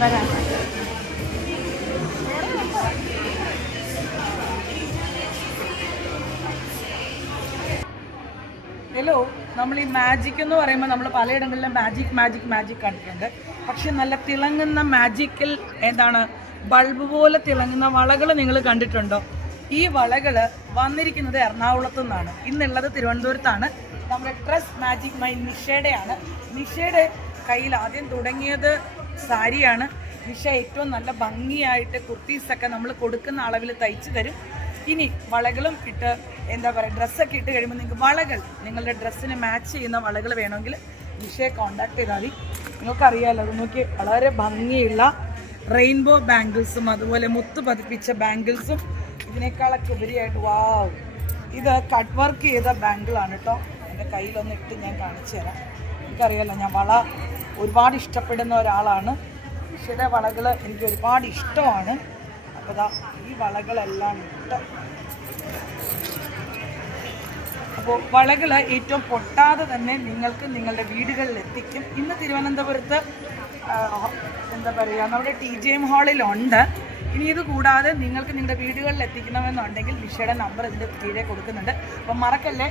Hello, നമ്മൾ ഈ magic എന്ന് പറയുമ്പോൾ നമ്മൾ പലയിടങ്ങളിലും മാജിക് കണ്ടിട്ടുണ്ട്. പക്ഷെ നല്ല തിളങ്ങുന്ന മാജിക്കൽ ബൾബ് പോലെ തിളങ്ങുന്ന വളകൾ നിങ്ങൾ കണ്ടിട്ടുണ്ടോ? ഈ വളകൾ വന്നിരിക്കുന്നത് എറണാകുളത്തു നിന്നാണ്. ഇന്നുള്ളത് തിരുവനന്തപുരത്താണ്. നമ്മുടെ ഡ്രസ് മാജിക് മൈ നിഷയുടെയാണ്. നിഷയുടെ കയ്യിൽ ആദ്യം തുടങ്ങിയത് സാരിയാണ്. നിഷ ഏറ്റവും നല്ല ഭംഗിയായിട്ട് കുർത്തീസൊക്കെ നമ്മൾ കൊടുക്കുന്ന അളവിൽ തയ്ച്ചു തരും. ഇനി വളകളും ഇട്ട് ഡ്രസ്സൊക്കെ ഇട്ട് കഴിയുമ്പോൾ നിങ്ങൾക്ക് വളകൾ നിങ്ങളുടെ ഡ്രസ്സിന് മാച്ച് ചെയ്യുന്ന വളകൾ വേണമെങ്കിൽ നിഷയെ കോണ്ടാക്ട് ചെയ്താൽ മതി. നിങ്ങൾക്കറിയാമല്ലോ, അത് നോക്കി വളരെ ഭംഗിയുള്ള റെയിൻബോ ബാംഗിൾസും അതുപോലെ മുത്ത് പതിപ്പിച്ച ബാംഗിൾസും ഇതിനേക്കാളൊക്കെ ഉപരിയായിട്ട് വാവ്, ഇത് കട്ട് വർക്ക് ചെയ്ത ബാംഗിളാണ് കേട്ടോ. എൻ്റെ കയ്യിലൊന്ന് ഇട്ട് ഞാൻ കാണിച്ചു തരാം. എനിക്കറിയാമല്ലോ, ഞാൻ വള ഒരുപാട് ഇഷ്ടപ്പെടുന്ന ഒരാളാണ്. നിഷയുടെ വളകൾ എനിക്ക് ഒരുപാട് ഇഷ്ടമാണ്. അപ്പോൾ ദാ ഈ വളകളെല്ലാം ഇട്ട്, അപ്പോൾ വളകൾ ഏറ്റവും പൊട്ടാതെ തന്നെ നിങ്ങൾക്ക് നിങ്ങളുടെ വീടുകളിൽ എത്തിക്കും. ഇന്ന് തിരുവനന്തപുരത്ത് നമ്മുടെ TJM ഹാളിലുണ്ട്. ഇനി ഇത് കൂടാതെ നിങ്ങൾക്ക് നിങ്ങളുടെ വീടുകളിൽ എത്തിക്കണമെന്നുണ്ടെങ്കിൽ നിഷയുടെ നമ്പർ ഇതിൻ്റെ കീഴെ കൊടുക്കുന്നുണ്ട്. അപ്പം മറക്കല്ലേ,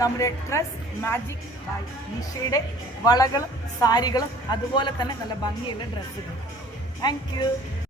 നമ്മുടെ ഡ്രസ് മാജിക് ബൈ നിഷയുടെ വളകളും സാരികളും അതുപോലെ തന്നെ നല്ല ഭംഗിയുള്ള ഡ്രസ്സുകളും. Thank you.